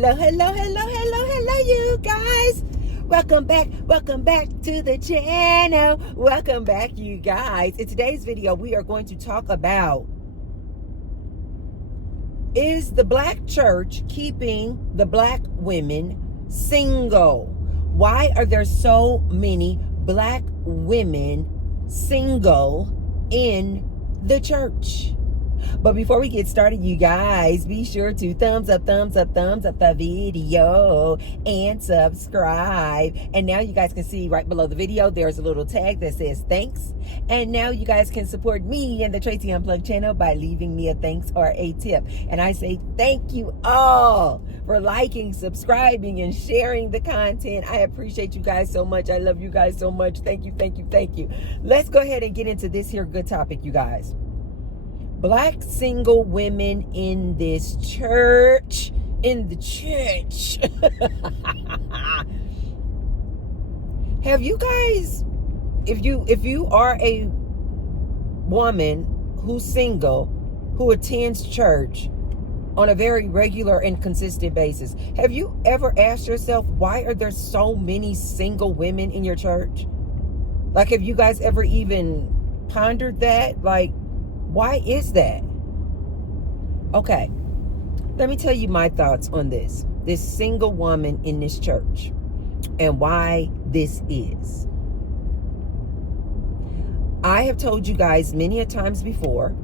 Hello, you guys. Welcome back to the channel. Welcome back, you guys. In today's video, we are going to talk about, is the black church keeping the black women single? Why are there so many black women single in the church? But before we get started, you guys, be sure to thumbs up the video and subscribe. And now you guys can see right below the video, there's a little tag that says thanks. And now you guys can support me and the Tracy Unplugged channel by leaving me a thanks or a tip. And I say thank you all for liking, subscribing, and sharing the content. I appreciate you guys so much. I love you guys so much. Thank you. Let's go ahead and get into this here good topic, you guys. Black single women in this church, Have you guys, if you are a woman who's single, who attends church on a very regular and consistent basis, have you ever asked yourself, why are there so many single women in your church? Like, have you guys ever even pondered that? Like, why is that? Okay, let me tell you my thoughts on this single woman in this church and why this is. I have told you guys many a times before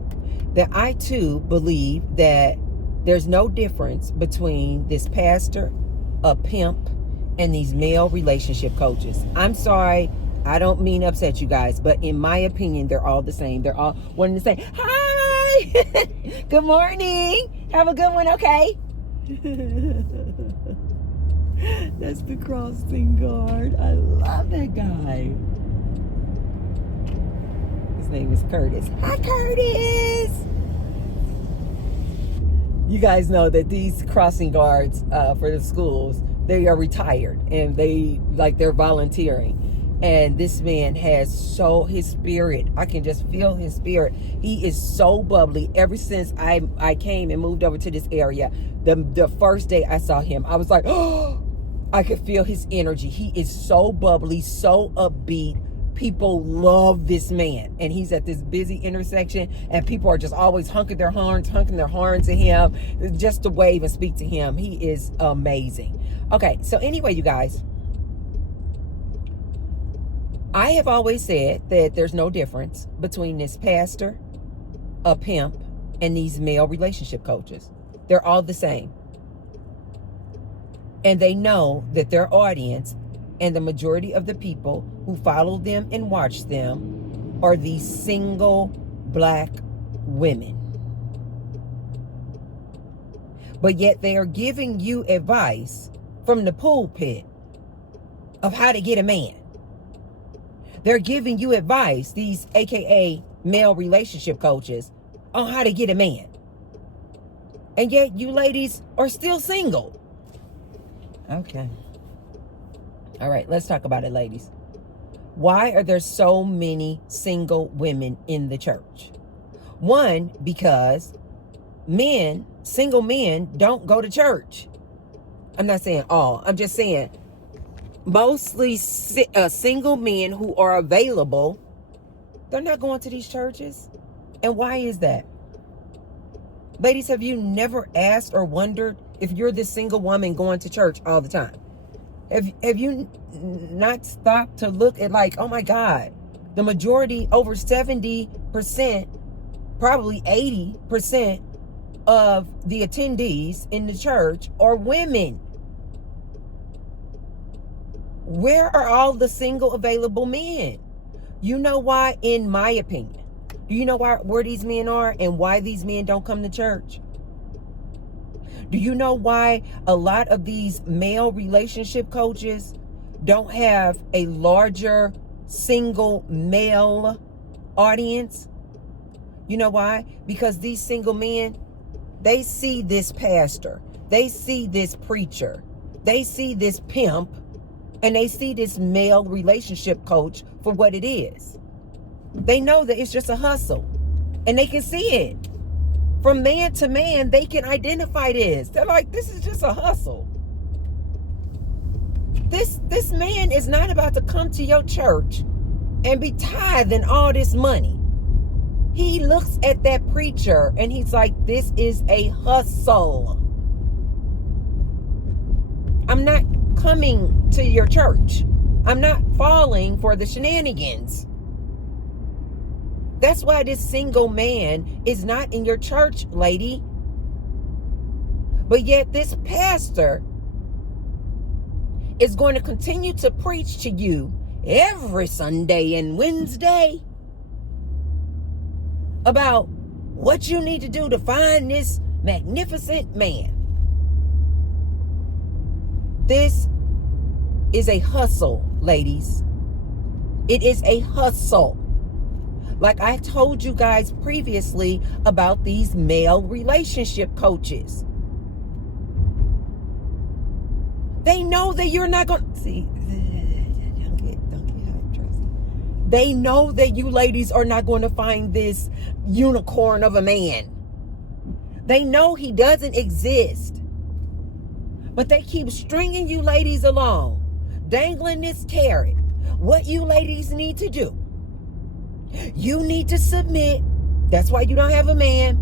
that I too believe that there's no difference between this pastor, a pimp, and these male relationship coaches. I'm sorry, I don't mean to upset you guys, but in my opinion, they're all the same. They're all wanting to say, hi, good morning, have a good one, okay? That's the crossing guard. I love that guy. His name is Curtis. Hi, Curtis. You guys know that these crossing guards for the schools, they are retired and they're volunteering. And this man has his spirit. I can just feel his spirit. He is so bubbly. Ever since I came and moved over to this area, the first day I saw him, I was like, oh, I could feel his energy. He is so bubbly, so upbeat. People love this man. And he's at this busy intersection and people are just always honking their horns at him just to wave and speak to him. He is amazing. Okay, so anyway, you guys, I have always said that there's no difference between this pastor, a pimp, and these male relationship coaches. They're all the same. And they know that their audience and the majority of the people who follow them and watch them are these single black women. But yet they are giving you advice from the pulpit of how to get a man. They're giving you advice, these AKA male relationship coaches, on how to get a man. And yet you ladies are still single. Okay. All right, let's talk about it, ladies. Why are there so many single women in the church? One, because single men don't go to church. I'm not saying all. I'm just saying mostly single men who are available, they're not going to these churches. And why is that? Ladies, have you never asked or wondered if you're this single woman going to church all the time? Have you not stopped to look at, like, oh my God, the majority, over 70%, probably 80% of the attendees in the church are women. Where are all the single available men? You know why, in my opinion? Do you know where these men are and why these men don't come to church? Do you know why a lot of these male relationship coaches don't have a larger single male audience? You know why? Because these single men, they see this pastor, they see this preacher, they see this pimp, and they see this male relationship coach for what it is. They know that it's just a hustle, and they can see it From man to man, they can identify this. They're like, this is just a hustle. This man is not about to come to your church and be tithing all this money. He looks at that preacher and he's like, this is a hustle. I'm not coming to your church. I'm not falling for the shenanigans. That's why this single man is not in your church, lady. But yet this pastor is going to continue to preach to you every Sunday and Wednesday about what you need to do to find this magnificent man. This is a hustle, ladies. It is a hustle. Like I told you guys previously about these male relationship coaches. They know that you're not going to see. Don't get hot, Tracy. They know that you ladies are not going to find this unicorn of a man. They know he doesn't exist. But they keep stringing you ladies along, dangling this carrot. What you ladies need to do. You need to submit. That's why you don't have a man.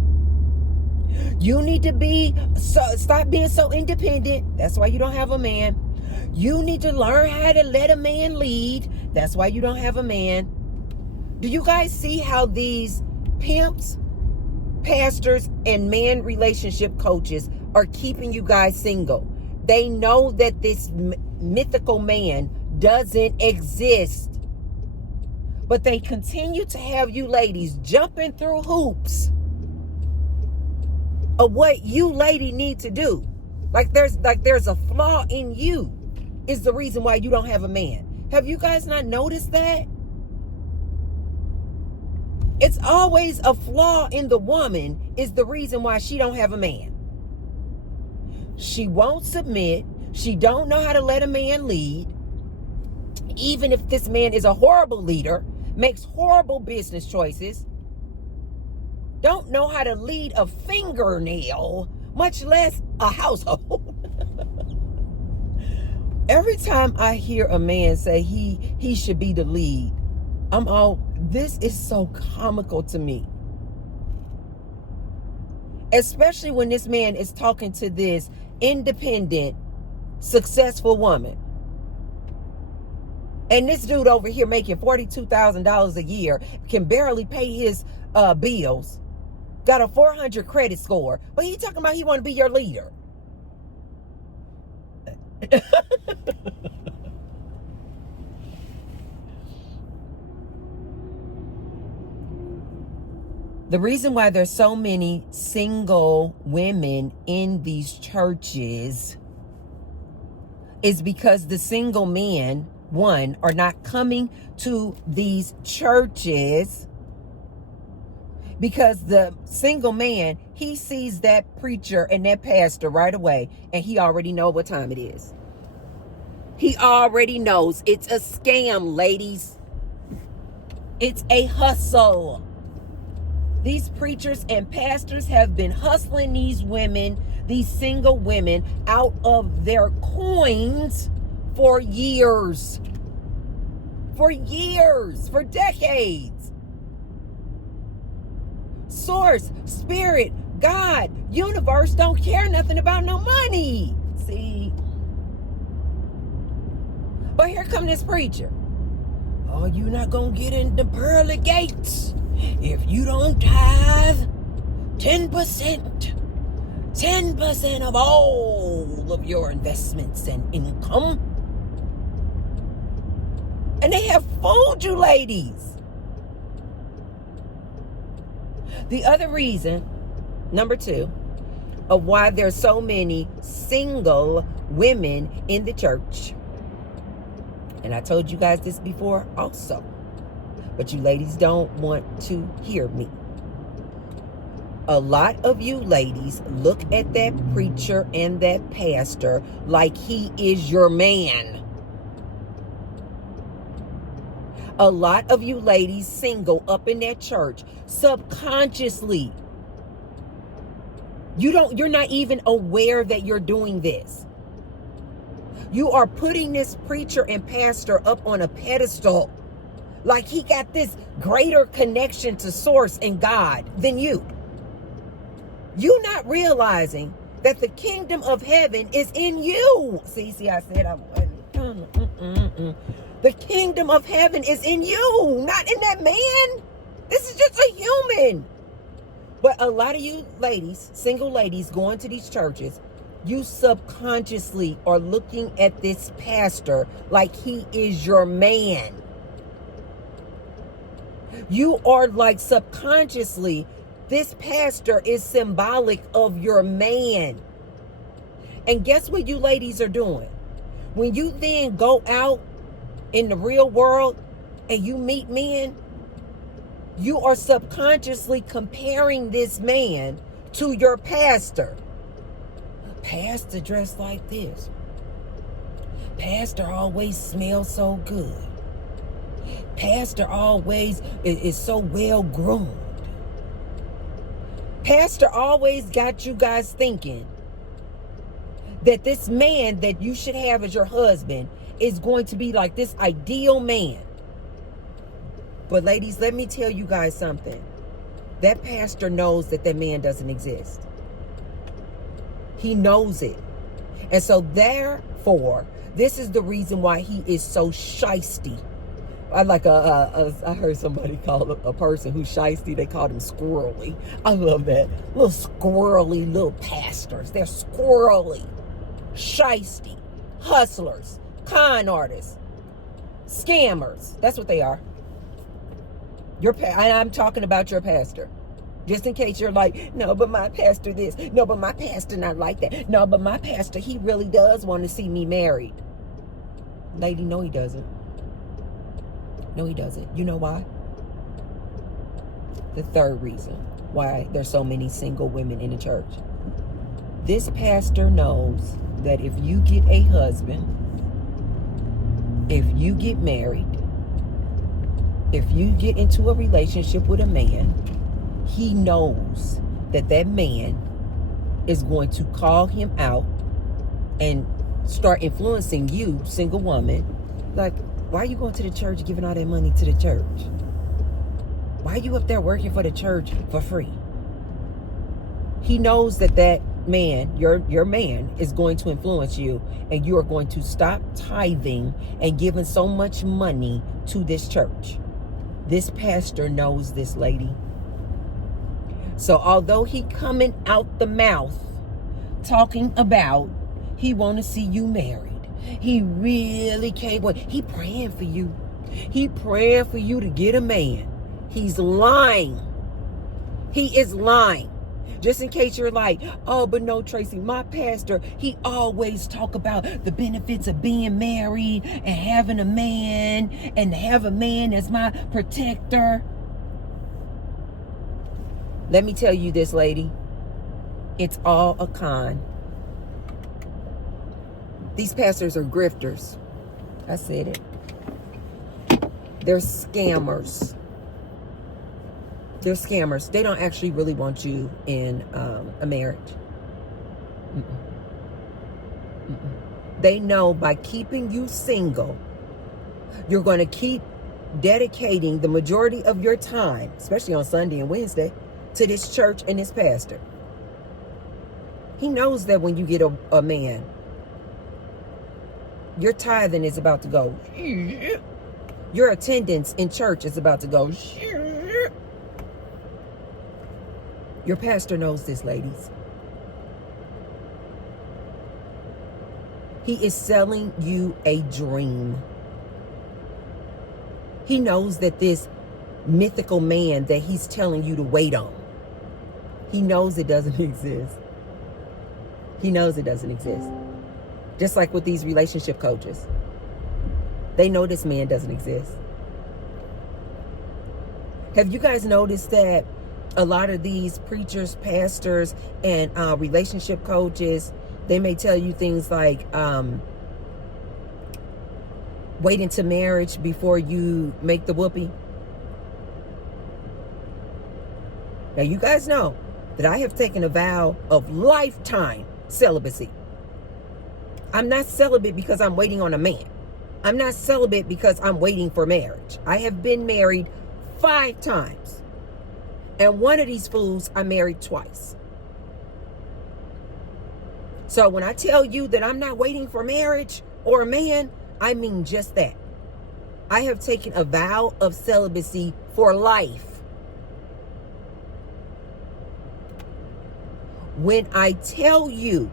You need to stop being so independent. That's why you don't have a man. You need to learn how to let a man lead. That's why you don't have a man. Do you guys see how these pimps, pastors, and man relationship coaches are keeping you guys single? They know that this mythical man doesn't exist. But they continue to have you ladies jumping through hoops of what you lady need to do. Like there's a flaw in you is the reason why you don't have a man. Have you guys not noticed that? It's always a flaw in the woman is the reason why she don't have a man. She won't submit. She don't know how to let a man lead. Even if this man is a horrible leader, makes horrible business choices, don't know how to lead a fingernail, much less a household. Every time I hear a man say he should be the lead, this is so comical to me. Especially when this man is talking to this independent, successful woman. And this dude over here making $42,000 a year, can barely pay his bills, got a 400 credit score, but he talking about he want to be your leader. The reason why there's so many single women in these churches is because the single men, one, are not coming to these churches because the single man, he sees that preacher and that pastor right away and he already knows what time it is. He already knows it's a scam, ladies. It's a hustle. These preachers and pastors have been hustling these women, these single women, out of their coins for years. For decades. Source, spirit, God, universe don't care nothing about no money. See? But here come this preacher. Oh, you not gonna get in the pearly gates if you don't tithe 10%. 10% of all of your investments and income. And they have fooled you ladies. The other reason, number 2, of why there's so many single women in the church, and I told you guys this before also, but you ladies don't want to hear me. A lot of you ladies look at that preacher and that pastor like he is your man. A lot of you ladies single up in that church subconsciously You're not even aware that you're doing this. You are putting this preacher and pastor up on a pedestal, like he got this greater connection to source and God than you. You not realizing that the kingdom of heaven is in you. See, I said I wasn't. The kingdom of heaven is in you, not in that man. This is just a human. But a lot of you ladies, single ladies going to these churches, you subconsciously are looking at this pastor like he is your man. You are like subconsciously, this pastor is symbolic of your man. And guess what you ladies are doing? When you then go out in the real world and you meet men, you are subconsciously comparing this man to your pastor. Pastor dressed like this. Pastor always smells so good. Pastor always is so well groomed. Pastor always got you guys thinking that this man that you should have as your husband is going to be like this ideal man. But ladies, let me tell you guys something. That pastor knows that that man doesn't exist. He knows it. And so therefore, this is the reason why he is so shysty. I heard somebody call a person who's shysty, they called him squirrely. I love that. Little squirrely little pastors. They're squirrely, shysty, hustlers, con artists, scammers. That's what they are. I'm talking about your pastor. Just in case you're like, no, but my pastor this. No, but my pastor not like that. No, but my pastor, he really does want to see me married. Lady, no, he doesn't. No, he doesn't. You know why? The third reason why there's so many single women in the church. This pastor knows that if you get a husband, if you get married, if you get into a relationship with a man, he knows that that man is going to call him out and start influencing you, single woman. Like, why are you going to the church giving all that money to the church? Why are you up there working for the church for free? He knows that that man, your man, is going to influence you, and you are going to stop tithing and giving so much money to this church. This pastor knows this, lady. So although he coming out the mouth talking about he want to see you married, he really can't wait. He praying for you. He praying for you to get a man. He's lying. He is lying. Just in case you're like, oh, but no, Tracy, my pastor, he always talk about the benefits of being married and having a man and to have a man as my protector. Let me tell you this, lady. It's all a con. These pastors are grifters. I said it. They're scammers. They're scammers. They don't actually really want you in a marriage. They know by keeping you single, you're going to keep dedicating the majority of your time, especially on Sunday and Wednesday, to this church and this pastor. He knows that when you get a man, your tithing is about to go. Your attendance in church is about to go. Your pastor knows this, ladies. He is selling you a dream. He knows that this mythical man that he's telling you to wait on, he knows it doesn't exist. He knows it doesn't exist. Just like with these relationship coaches. They know this man doesn't exist. Have you guys noticed that a lot of these preachers, pastors, and relationship coaches, they may tell you things like, wait until marriage before you make the whoopee? Now, you guys know that I have taken a vow of lifetime celibacy. I'm not celibate because I'm waiting on a man. I'm not celibate because I'm waiting for marriage. I have been married 5 times. And one of these fools I married twice. So when I tell you that I'm not waiting for marriage or a man, I mean just that. I have taken a vow of celibacy for life. When I tell you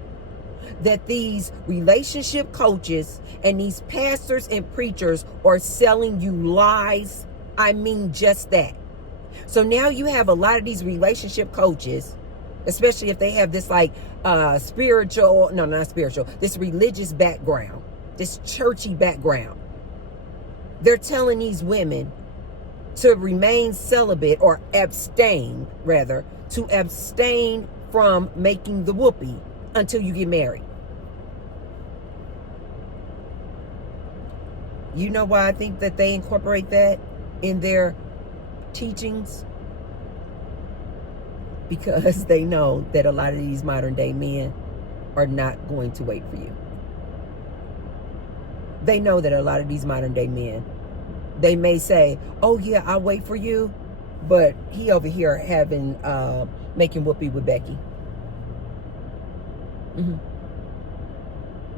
that these relationship coaches and these pastors and preachers are selling you lies, I mean just that. So now you have a lot of these relationship coaches, especially if they have this like this religious background, this churchy background. They're telling these women to remain celibate or abstain, rather, to abstain from making the whoopee until you get married. You know why I think that they incorporate that in their teachings? Because they know that a lot of these modern day men are not going to wait for you. They know that a lot of these modern day men, they may say, oh yeah, I'll wait for you, but he over here having making whoopee with Becky.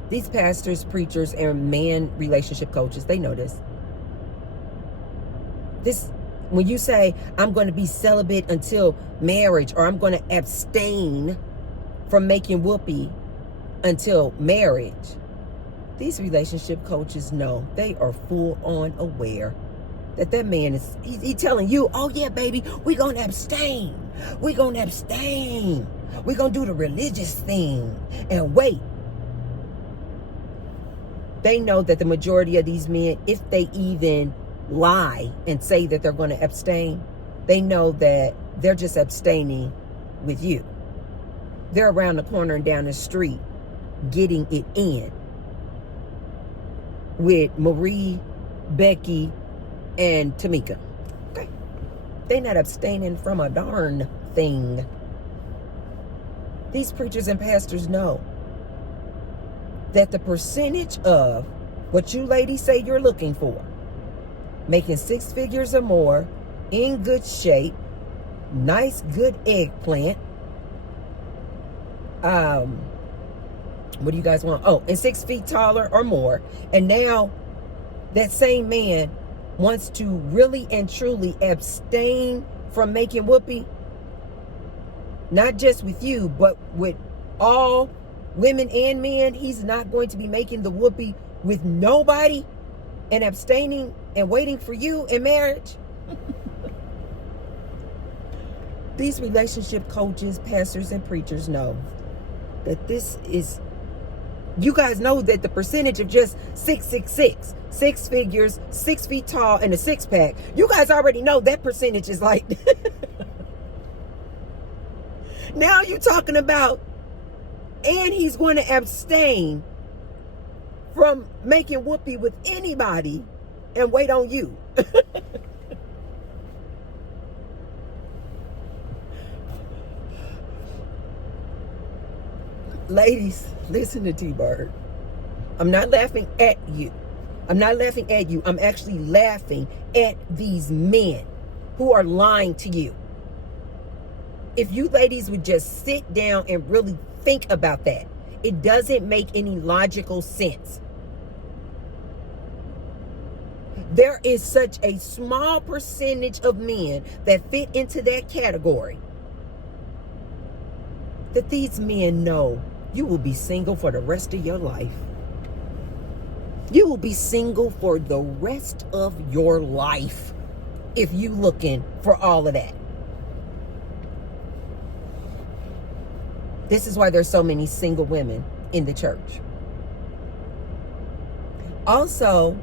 These pastors, preachers, and man relationship coaches, they know this. When you say, I'm going to be celibate until marriage, or I'm going to abstain from making whoopee until marriage, these relationship coaches know, they are full on aware that man is, he telling you, oh yeah, baby, we're going to abstain. We're going to abstain. We're going to do the religious thing and wait. They know that the majority of these men, if they even lie and say that they're going to abstain, they know that they're just abstaining with you. They're around the corner and down the street getting it in with Marie, Becky, and Tamika. Okay. They're not abstaining from a darn thing. These preachers and pastors know that the percentage of what you ladies say you're looking for, making 6 figures or more, in good shape, nice, good eggplant, what do you guys want? Oh, and 6 feet taller or more. And now that same man wants to really and truly abstain from making whoopee, not just with you, but with all women and men. He's not going to be making the whoopee with nobody and abstaining and waiting for you in marriage. These relationship coaches, pastors, and preachers know that this is, you guys know that the percentage of just 666, 6 figures, 6 feet tall, and a 6-pack, you guys already know that percentage is like now you're talking about, and he's going to abstain from making whoopee with anybody and wait on you. Ladies, listen to T-Bird. I'm not laughing at you. I'm not laughing at you. I'm actually laughing at these men who are lying to you. If you ladies would just sit down and really think about that, it doesn't make any logical sense. There is such a small percentage of men that fit into that category that these men know you will be single for the rest of your life. You will be single for the rest of your life if you looking for all of that. This is why there's so many single women in the church. Also,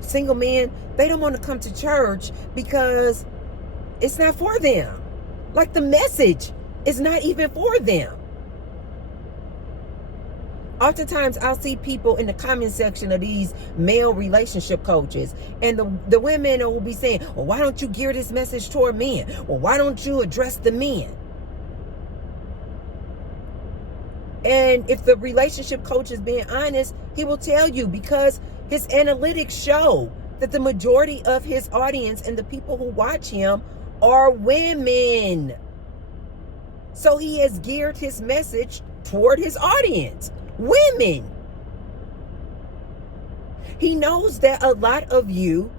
single men, they don't want to come to church because it's not for them. Like, the message is not even for them. Oftentimes, I'll see people in the comment section of these male relationship coaches, and the women will be saying, well, why don't you gear this message toward men? Well, why don't you address the men? And if the relationship coach is being honest, he will tell you, because his analytics show that the majority of his audience and the people who watch him are women. So he has geared his message toward his audience, women. He knows that a lot of you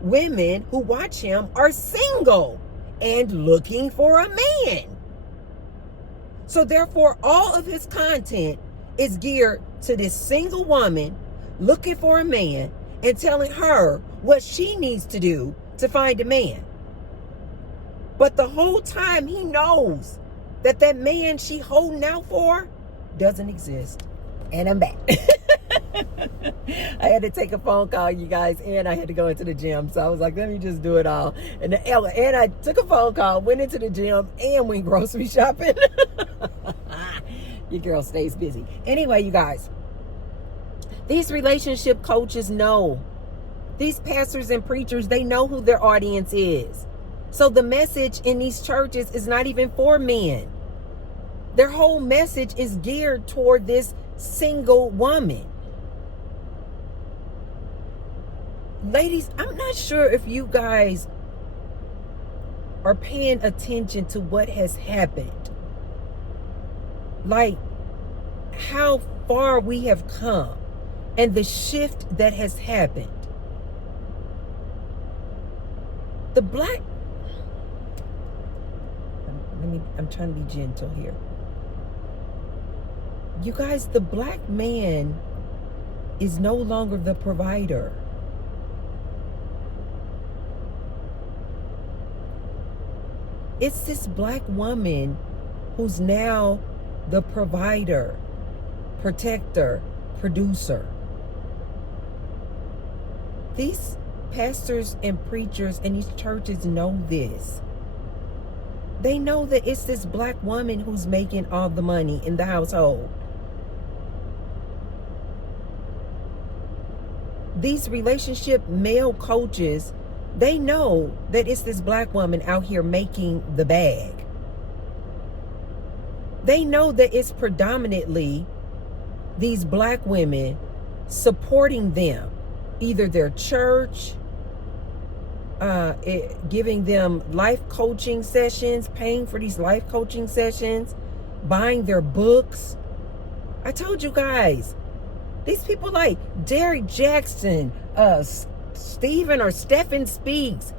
women who watch him are single and looking for a man. So therefore, all of his content is geared to this single woman looking for a man and telling her what she needs to do to find a man. But the whole time he knows that that man she holding out for doesn't exist. And I'm back. I had to take a phone call, you guys, and I had to go into the gym. So I was like, let me just do it all. And I took a phone call, went into the gym, and went grocery shopping. Your girl stays busy. Anyway, you guys, these relationship coaches know. These pastors and preachers, they know who their audience is. So the message in these churches is not even for men. Their whole message is geared toward this single woman. Ladies, I'm not sure if you guys are paying attention to what has happened. Like how far we have come and the shift that has happened. The black... I'm trying to be gentle here. You guys, the black man is no longer the provider. It's this black woman who's now the provider, protector, producer. These pastors and preachers and these churches know this. They know that it's this black woman who's making all the money in the household. These relationship male coaches, they know that it's this black woman out here making the bag. They know that it's predominantly these black women supporting them, either their church, giving them life coaching sessions, paying for these life coaching sessions, buying their books. I told you guys, these people like Jerry Jackson, Stephen or Stephen Speaks,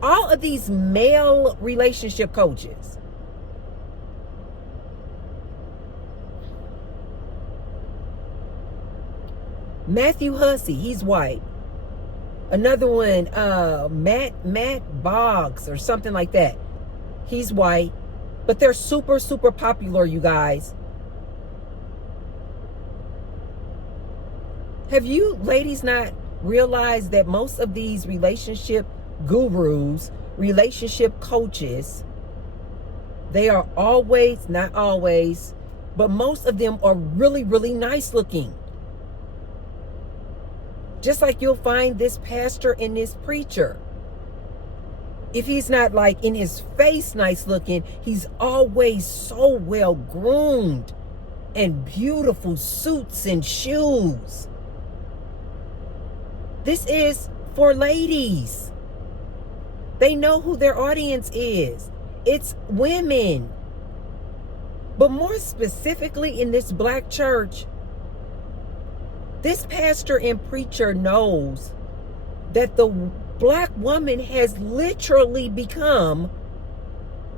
all of these male relationship coaches. Matthew Hussey, he's white. Another one, Matt Boggs or something like that. He's white, but they're super, super popular, you guys. Have you ladies not realized that most of these relationship gurus, relationship coaches, they are always, not always, but most of them are really, really nice looking. Just like you'll find this pastor and this preacher. If he's not like in his face nice looking, he's always so well groomed and beautiful suits and shoes. This is for ladies. They know who their audience is. It's women. But more specifically in this black church, this pastor and preacher knows that the black woman has literally become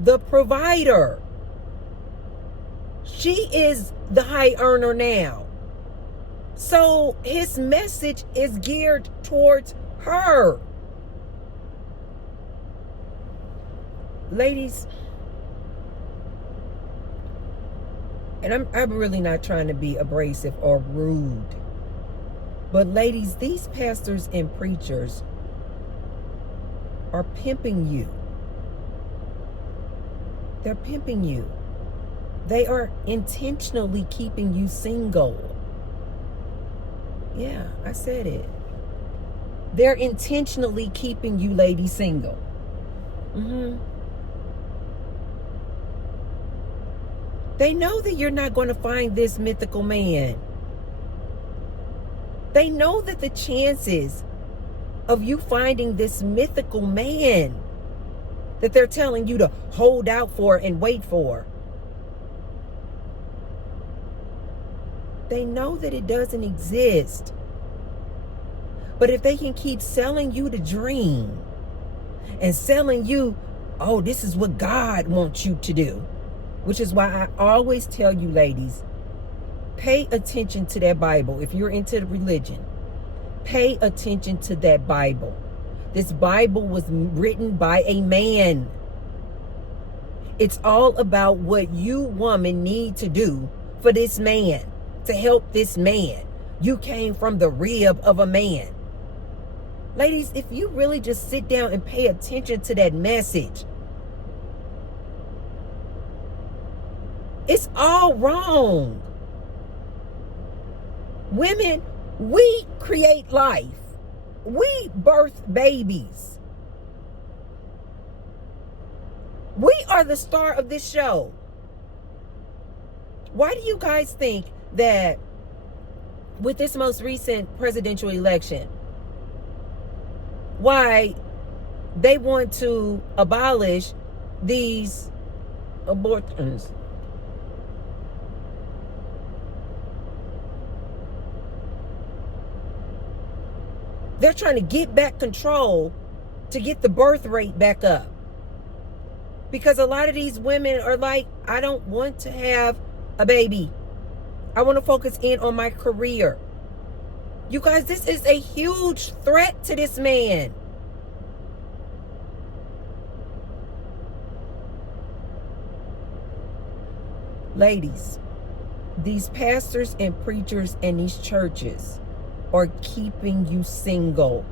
the provider. She is the high earner now. So his message is geared towards her. Ladies, and I'm really not trying to be abrasive or rude, but ladies, these pastors and preachers are pimping you. They're pimping you. They are intentionally keeping you single. Yeah, I said it. They're intentionally keeping you ladies single. They know that you're not going to find this mythical man. They know that the chances of you finding this mythical man that they're telling you to hold out for and wait for, they know that it doesn't exist. But if they can keep selling you the dream and selling you, oh, this is what God wants you to do, which is why I always tell you ladies, pay attention to that Bible. If you're into religion, pay attention to that Bible. This Bible was written by a man. It's all about what you woman need to do for this man, to help this man. You came from the rib of a man. Ladies, if you really just sit down and pay attention to that message, it's all wrong. Women, we create life. We birth babies. We are the star of this show. Why do you guys think that with this most recent presidential election, why they want to abolish these abortions? They're trying to get back control to get the birth rate back up. Because a lot of these women are like, I don't want to have a baby. I want to focus in on my career. You guys, this is a huge threat to this man. Ladies, these pastors and preachers and these churches are keeping you single.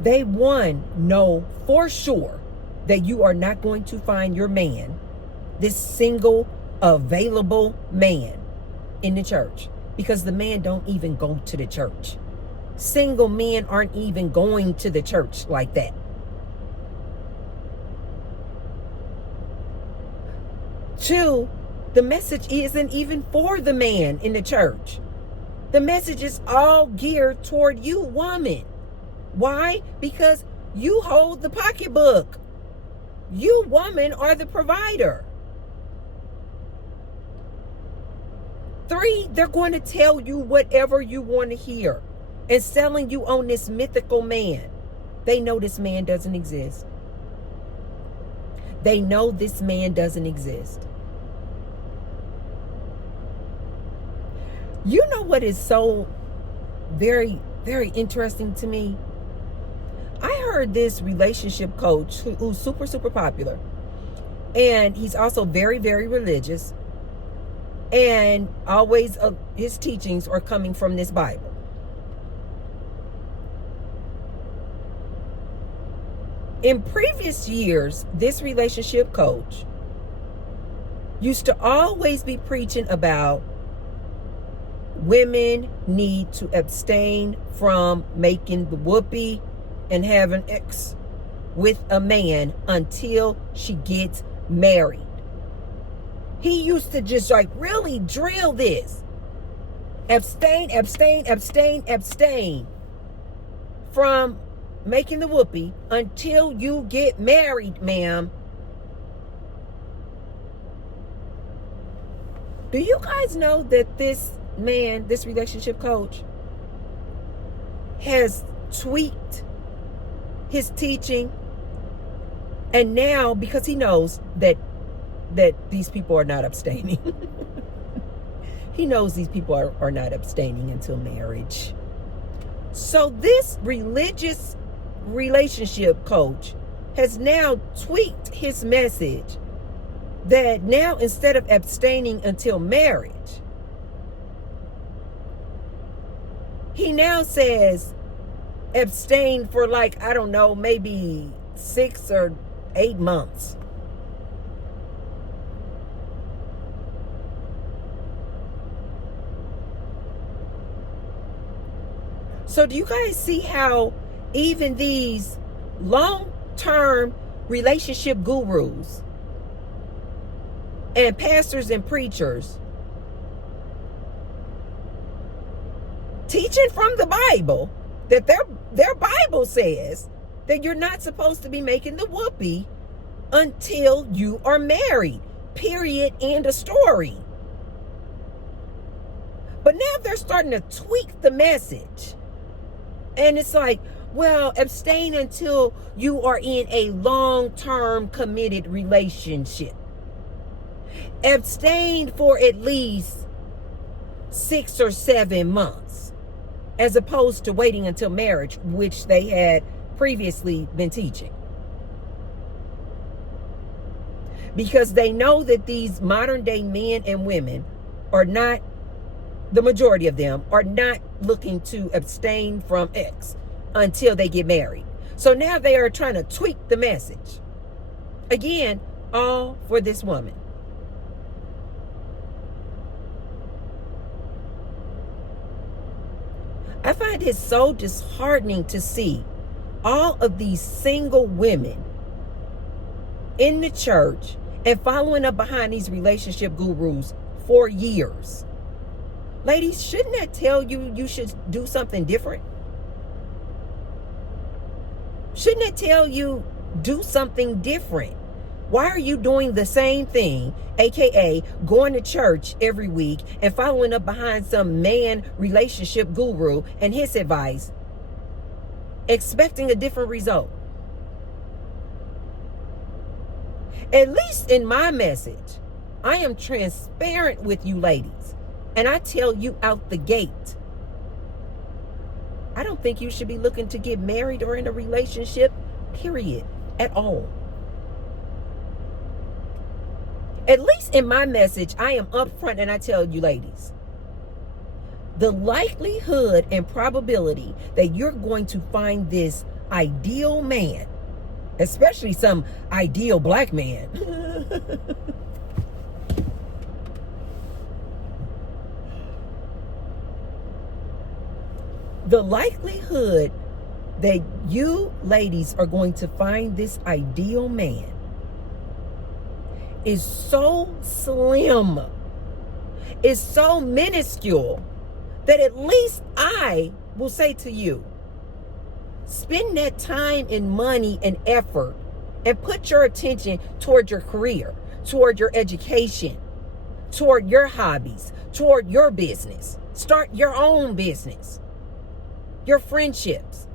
They, one, know for sure that you are not going to find your man, this single, available man, in the church. Because the man don't even go to the church. Single men aren't even going to the church like that. Two, the message isn't even for the man in the church. The message is all geared toward you, woman. Why? Because you hold the pocketbook. You, woman, are the provider. Three, they're going to tell you whatever you want to hear and selling you on this mythical man. They know this man doesn't exist. They know this man doesn't exist. You know what is so very, very interesting to me? I heard this relationship coach who's super, super popular. And he's also very, very religious. And always his teachings are coming from this Bible. In previous years, this relationship coach used to always be preaching about women need to abstain from making the whoopee and having sex with a man until she gets married. He used to just like really drill this. Abstain, abstain, abstain, abstain from making the whoopee until you get married, ma'am. Do you guys know that this man, this relationship coach, has tweaked his teaching? And now, because he knows that these people are not abstaining, he knows these people are not abstaining until marriage. So this religious relationship coach has now tweaked his message that now instead of abstaining until marriage, he now says abstain for like, I don't know, maybe 6 or 8 months. So do you guys see how even these long-term relationship gurus and pastors and preachers teaching from the Bible that their Bible says that you're not supposed to be making the whoopee until you are married. Period. End of story. But now they're starting to tweak the message. And it's like, well, abstain until you are in a long-term committed relationship. Abstain for at least 6 or 7 months, as opposed to waiting until marriage, which they had previously been teaching. Because they know that these modern day men and women are not, the majority of them are not looking to abstain from X until they get married. So now they are trying to tweak the message. Again, all for this woman. I find it so disheartening to see all of these single women in the church and following up behind these relationship gurus for years. Ladies, shouldn't that tell you you should do something different? Shouldn't it tell you do something different? Why are you doing the same thing, aka going to church every week and following up behind some man relationship guru and his advice, expecting a different result? At least in my message, I am transparent with you ladies. And I tell you out the gate, I don't think you should be looking to get married or in a relationship, period, at all. At least in my message, I am upfront and I tell you ladies, the likelihood and probability that you're going to find this ideal man, especially some ideal black man, the likelihood that you ladies are going to find this ideal man is so slim, is so minuscule, that at least I will say to you, spend that time and money and effort and put your attention toward your career, toward your education, toward your hobbies, toward your business. Start your own business, your friendships.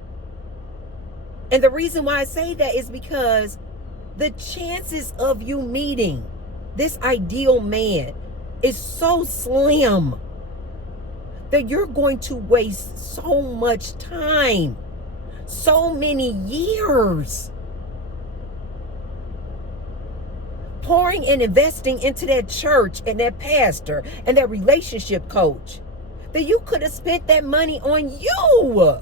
And the reason why I say that is because the chances of you meeting this ideal man is so slim that you're going to waste so much time, so many years pouring and investing into that church and that pastor and that relationship coach, that you could have spent that money on you.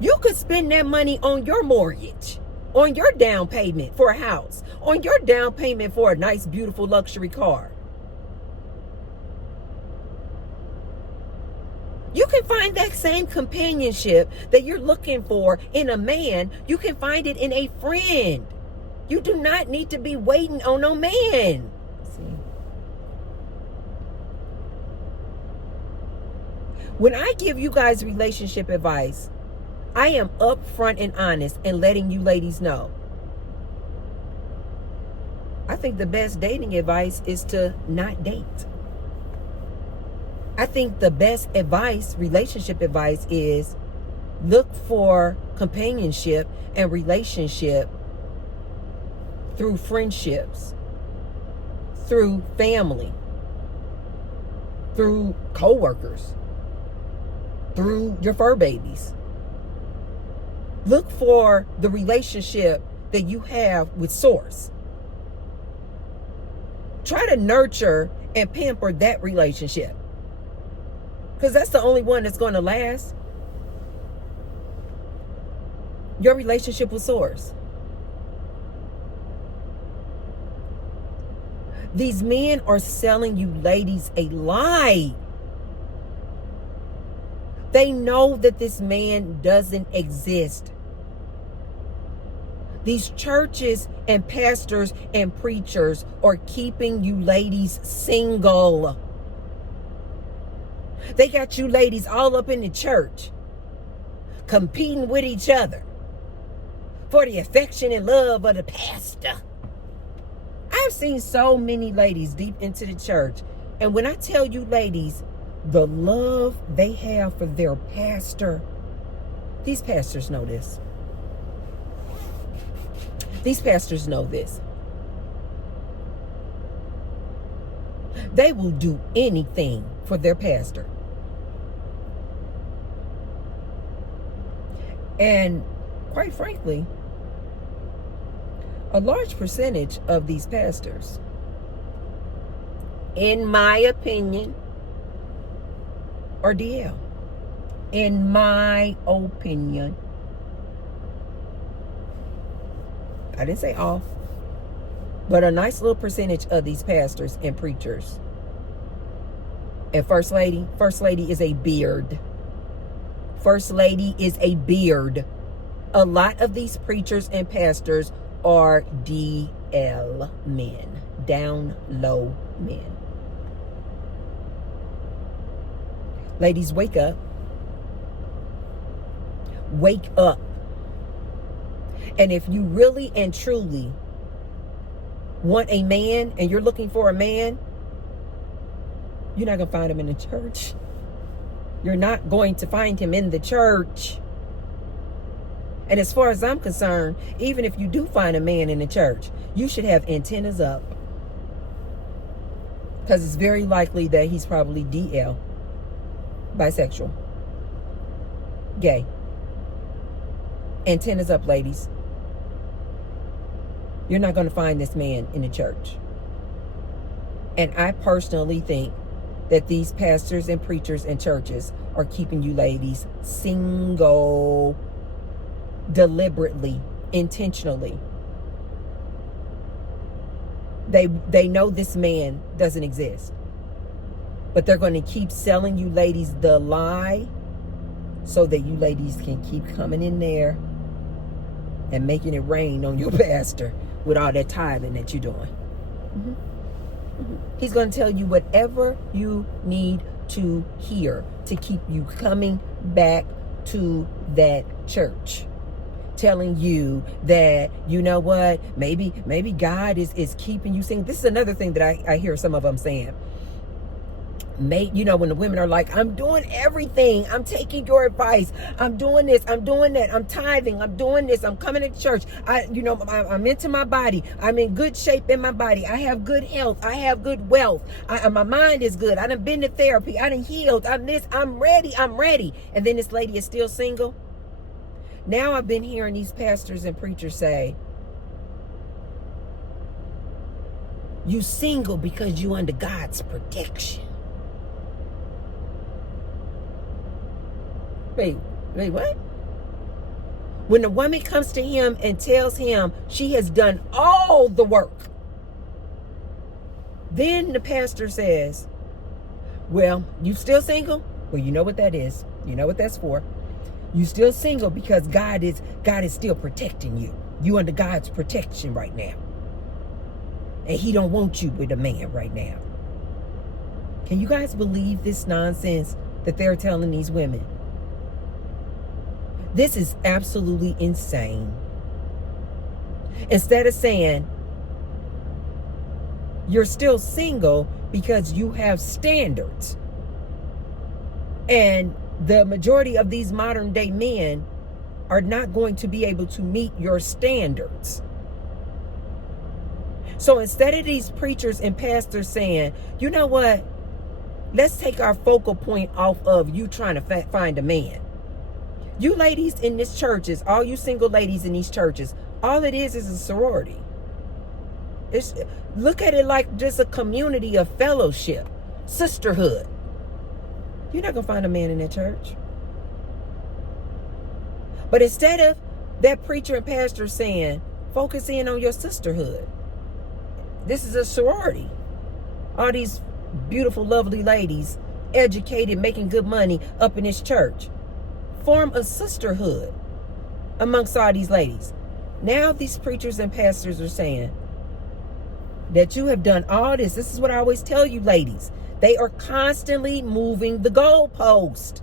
You could spend that money on your mortgage, on your down payment for a house, on your down payment for a nice, beautiful luxury car. You can find that same companionship that you're looking for in a man. You can find it in a friend. You do not need to be waiting on no man. See? When I give you guys relationship advice, I am upfront and honest and letting you ladies know. I think the best dating advice is to not date. I think the best advice, relationship advice, is look for companionship and relationship through friendships, through family, through co-workers, through your fur babies. Look for the relationship that you have with Source. Try to nurture and pamper that relationship, because that's the only one that's going to last. Your relationship with Source. These men are selling you ladies a lie. They know that this man doesn't exist. These churches and pastors and preachers are keeping you ladies single. They got you ladies all up in the church, competing with each other for the affection and love of the pastor. I've seen so many ladies deep into the church, and when I tell you ladies, the love they have for their pastor, these pastors know this. These pastors know this. They will do anything for their pastor. And quite frankly, a large percentage of these pastors, in my opinion, are DL. In my opinion. I didn't say all, but a nice little percentage of these pastors and preachers. And First Lady is a beard. First Lady is a beard. A lot of these preachers and pastors are DL men, down low men. Ladies, wake up. Wake up. And if you really and truly want a man and you're looking for a man, you're not going to find him in the church. You're not going to find him in the church. And as far as I'm concerned, even if you do find a man in the church, you should have antennas up. Because it's very likely that he's probably DL, bisexual, gay. Antennas up, ladies. You're not going to find this man in the church. And I personally think that these pastors and preachers and churches are keeping you ladies single, deliberately, intentionally. They know this man doesn't exist, but they're going to keep selling you ladies the lie so that you ladies can keep coming in there and making it rain on your pastor with all that tithing that you're doing. He's going to tell you whatever you need to hear to keep you coming back to that church. Telling you that, you know what, maybe God is keeping you single. This is another thing that I hear some of them saying. You know, when the women are like, I'm doing everything. I'm taking your advice. I'm doing this. I'm doing that. I'm tithing. I'm doing this. I'm coming to church. I'm into my body. I'm in good shape in my body. I have good health. I have good wealth. My mind is good. I done been to therapy. I done healed. I'm ready. I'm ready. And then this lady is still single. Now I've been hearing these pastors and preachers say, you single because you under God's protection. Wait, what? When the woman comes to him and tells him she has done all the work, then the pastor says, well, you still single? Well, you know what that is. You know what that's for. You still single because God is still protecting you. You under God's protection right now. And he don't want you with a man right now. Can you guys believe this nonsense that they're telling these women? This is absolutely insane. Instead of saying, you're still single because you have standards. And the majority of these modern day men are not going to be able to meet your standards. So instead of these preachers and pastors saying, you know what, let's take our focal point off of you trying to find a man. You ladies in these churches, all you single ladies in these churches, all it is a sorority. Look at it like just a community of fellowship, sisterhood. You're not going to find a man in that church. But instead of that preacher and pastor saying, focus in on your sisterhood. This is a sorority. All these beautiful, lovely ladies, educated, making good money up in this church. Form a sisterhood amongst all these ladies. Now these preachers and pastors are saying that you have done all this. This is what I always tell you, ladies. They are constantly moving the goalpost.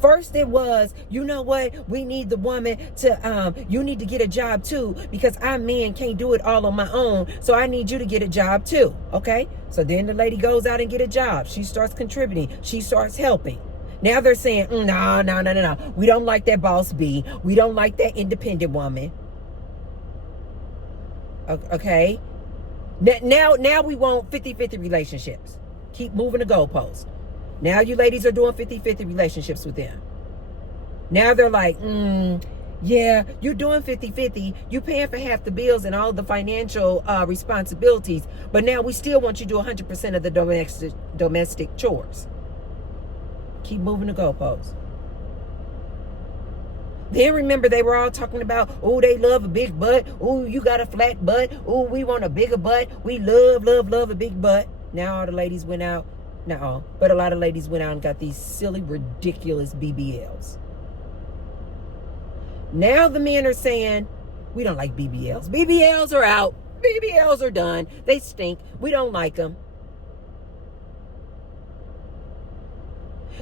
First it was, you know what, we need the woman to, you need to get a job too, because I men can't do it all on my own, so I need you to get a job too, okay? So then the lady goes out and get a job. She starts contributing. She starts helping. Now they're saying, no. We don't like that boss B. We don't like that independent woman. Okay? Now we want 50-50 relationships. Keep moving the goalpost. Now you ladies are doing 50-50 relationships with them. Now they're like, yeah, you're doing 50-50. You paying for half the bills and all the financial responsibilities. But now we still want you to do 100% of the domestic chores. Keep moving the goalposts. Then remember, they were all talking about, oh, they love a big butt. Oh, you got a flat butt. Oh, we want a bigger butt. We love a big butt. Now all the ladies went out. Not all, but a lot of ladies went out and got these silly, ridiculous BBLs. Now the men are saying, we don't like BBLs. BBLs are out. BBLs are done. They stink. We don't like them.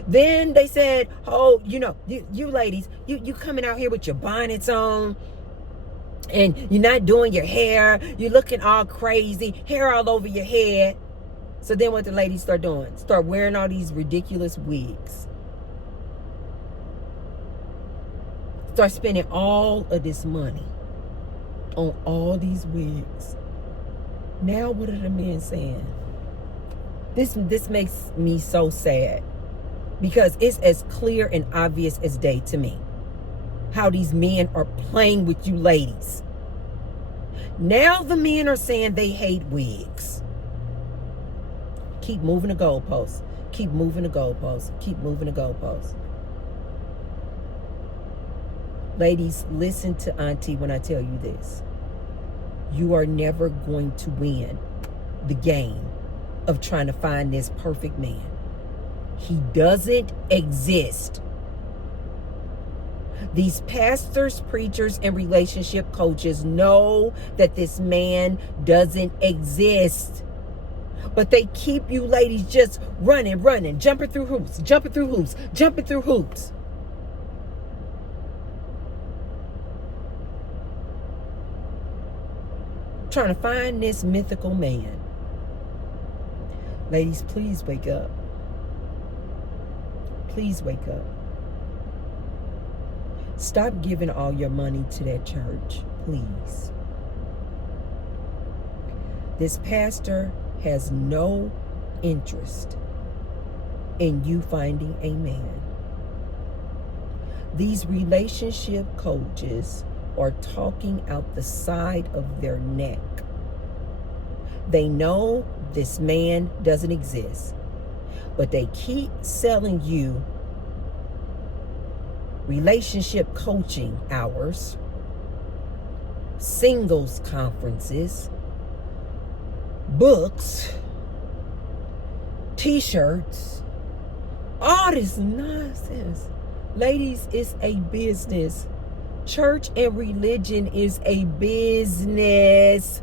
Then they said, oh, you know, you ladies, you coming out here with your bonnets on, and you're not doing your hair. You're looking all crazy, hair all over your head. So then what the ladies start doing? Start wearing all these ridiculous wigs. Start spending all of this money on all these wigs. Now what are the men saying? This makes me so sad, because it's as clear and obvious as day to me how these men are playing with you ladies. Now the men are saying they hate wigs. Keep moving the goalposts. Keep moving the goalposts. Keep moving the goalposts. Ladies, listen to Auntie when I tell you this. You are never going to win the game of trying to find this perfect man. He doesn't exist. These pastors, preachers, and relationship coaches know that this man doesn't exist. But they keep you ladies just running, jumping through hoops. Trying to find this mythical man. Ladies, please wake up. Please wake up. Stop giving all your money to that church, please. This pastor has no interest in you finding a man. These relationship coaches are talking out the side of their neck. They know this man doesn't exist, but they keep selling you relationship coaching hours, singles conferences, books, t-shirts, all this nonsense. Ladies, it's a business. Church and religion is a business.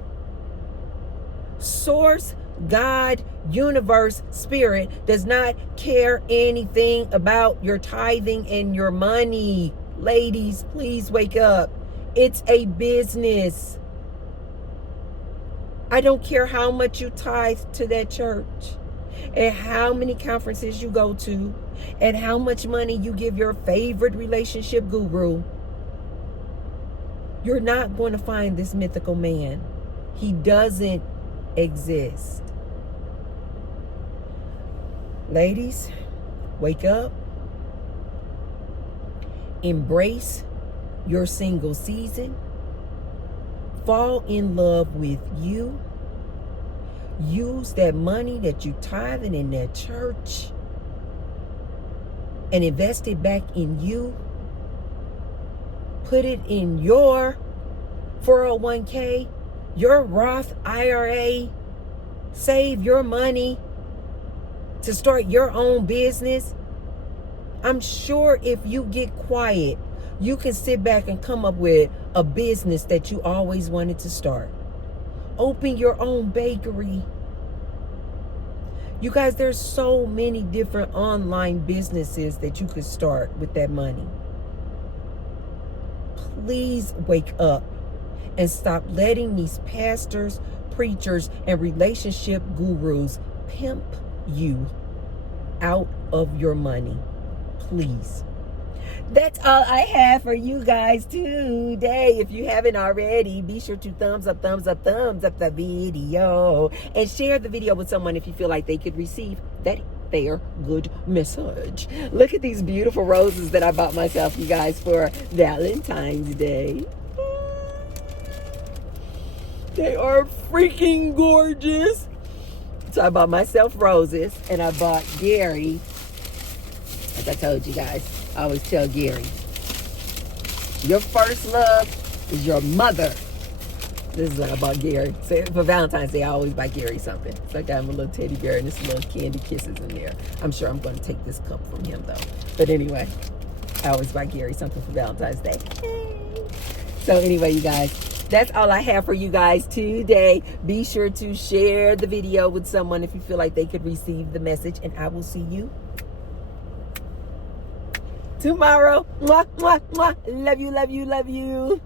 Source, God, universe, spirit does not care anything about your tithing and your money. Ladies, please wake up. It's a business. I don't care how much you tithe to that church, and how many conferences you go to, and how much money you give your favorite relationship guru. You're not going to find this mythical man. He doesn't exist. Ladies, wake up. Embrace your single season. Fall in love with you. Use that money that you tithing in that church and invest it back in you. Put it in your 401k. your Roth IRA, save your money to start your own business. I'm sure if you get quiet, you can sit back and come up with a business that you always wanted to start. Open your own bakery. You guys, there's so many different online businesses that you could start with that money. Please wake up and stop letting these pastors, preachers, and relationship gurus pimp you out of your money. Please. That's all I have for you guys today. If you haven't already, be sure to thumbs up the video and share the video with someone if you feel like they could receive that fair, good message. Look at these beautiful roses that I bought myself, you guys, for Valentine's Day. They are freaking gorgeous. So I bought myself roses, and I bought Gary, as I told you guys, I always tell Gary, your first love is your mother. This is what I bought Gary. So for Valentine's Day, I always buy Gary something. So I got him a little teddy bear and this little candy kisses in there. I'm sure I'm going to take this cup from him, though. But anyway, I always buy Gary something for Valentine's Day. So anyway, you guys, that's all I have for you guys today. Be sure to share the video with someone if you feel like they could receive the message. And I will see you tomorrow. Mwah, mwah, mwah. Love you, love you, love you.